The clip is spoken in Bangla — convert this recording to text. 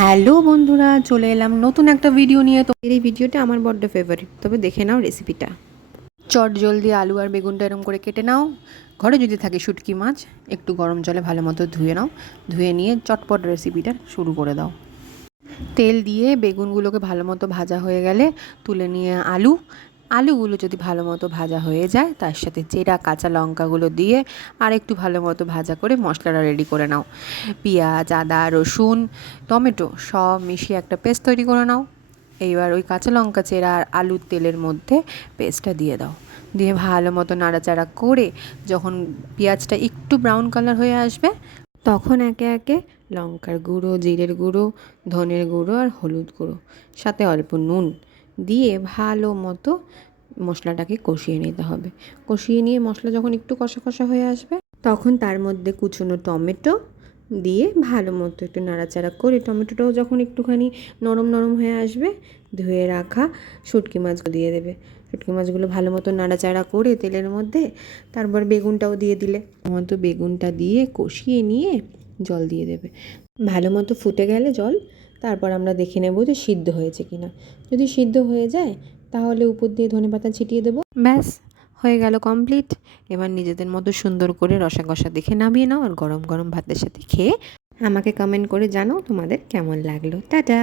হ্যালো বন্ধুরা, চলে এলাম নতুন একটা ভিডিও নিয়ে। তো এই ভিডিওটা আমার বড্ড ফেভারিট, তবে দেখে নাও রেসিপিটা। চট জলদি আলু আর বেগুনটা এরকম করে কেটে নাও। ঘরে যদি থাকে শুটকি মাছ, একটু গরম জলে ভালো মতো ধুয়ে নাও। ধুয়ে নিয়ে চটপট রেসিপিটা শুরু করে দাও। তেল দিয়ে বেগুনগুলোকে ভালো মতো ভাজা হয়ে গেলে তুলে নিয়ে আলুগুলো যদি ভালো মতো ভাজা হয়ে যায়, তার সাথে চেরা কাঁচা লঙ্কাগুলো দিয়ে আর একটু ভালো মতো ভাজা করে মশলাটা রেডি করে নাও। পেঁয়াজ, আদা, রসুন, টমেটো সব মিশিয়ে একটা পেস্ট তৈরি করে নাও। এইবার ওই কাঁচা লঙ্কা চেরা আর আলুর তেলের মধ্যে পেস্টটা দিয়ে দাও। দিয়ে ভালো মতো নাড়াচাড়া করে যখন পেঁয়াজটা একটু ব্রাউন কালার হয়ে আসবে, তখন একে একে লঙ্কার গুঁড়ো, জিরের গুঁড়ো, ধনের গুঁড়ো আর হলুদ গুঁড়ো, সাথে অল্প নুন দিয়ে ভালো মতো মশলাটাকে কষিয়ে নিতে হবে। কষিয়ে নিয়ে মশলা যখন একটু কষা কষা হয়ে আসবে, তখন তার মধ্যে কুচনো টমেটো দিয়ে ভালো মতো একটু নাড়াচাড়া করে টমেটোটাও যখন একটুখানি নরম নরম হয়ে আসবে, ধুয়ে রাখা শুটকি মাছগুলো দিয়ে দেবে। শুটকি মাছগুলো ভালো মতো নাড়াচাড়া করে তেলের মধ্যে তারপর বেগুনটাও দিয়ে দিলে, মতো বেগুনটা দিয়ে কষিয়ে নিয়ে জল দিয়ে দেবে। ভালো মতো ফুটে গেলে জল, তারপর আমরা দেখে নেব যে সিদ্ধ হয়েছে কিনা। যদি সিদ্ধ হয়ে যায়, তাহলে উপর দিয়ে ধনেপাতা ছিটিয়ে দেবো। ব্যাস, হয়ে গেল কমপ্লিট। এবার নিজেদের মতো সুন্দর করে রসা কষা দেখে নামিয়ে নাও আর গরম গরম ভাতের সাথে খেয়ে আমাকে কমেন্ট করে জানাও তোমাদের কেমন লাগলো। টাটা।